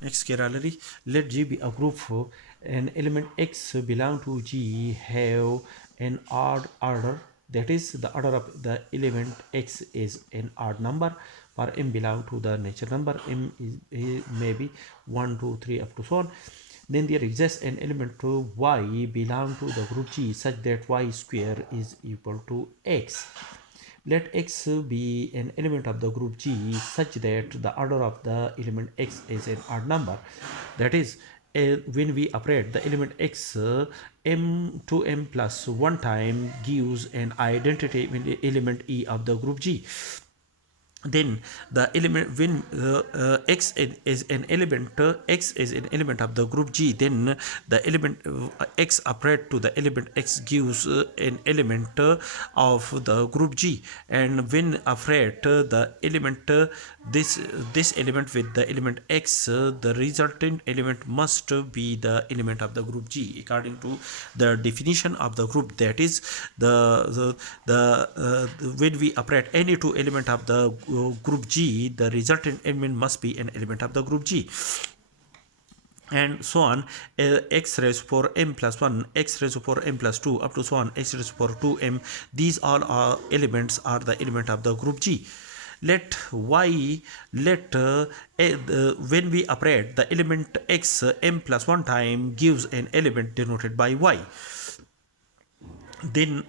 Next corollary, let G be a group. An element X belong to G have an odd order. That is, the order of the element X is an odd number. For M belong to the natural number. M is maybe 1, 2, 3 up to so on. Then there exists an element to Y belong to the group G such that Y square is equal to X. Let X be an element of the group G such that the order of the element X is an odd number. That is, when we operate the element X, m to m plus 1 time gives an identity element E of the group G. Then the element when x is an element x is an element of the group G, then the element x applied to the element X gives an element of the group G. And when applied the element this element with the element X, the resultant element must be the element of the group G according to the definition of the group. That is, when we operate any two element of the group G, the resultant element must be an element of the group G, and so on. X raised to power m plus 1, x raised to power m plus 2 up to so on, x raised to power 2m. These all are elements are the element of the group G. Let y let when we operate the element X, m plus 1 time gives an element denoted by y. Then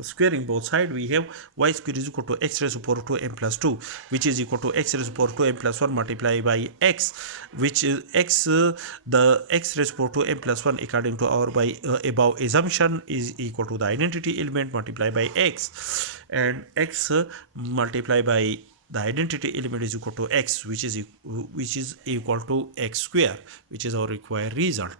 squaring both sides, we have y square is equal to x raised to power 2m plus 2, which is equal to x raised to power 2m plus 1 multiplied by x, which is x the x raised to power 2m plus 1 according to our by above assumption is equal to the identity element multiplied by x, and x multiplied by the identity element is equal to x, which is equal to x square, which is our required result.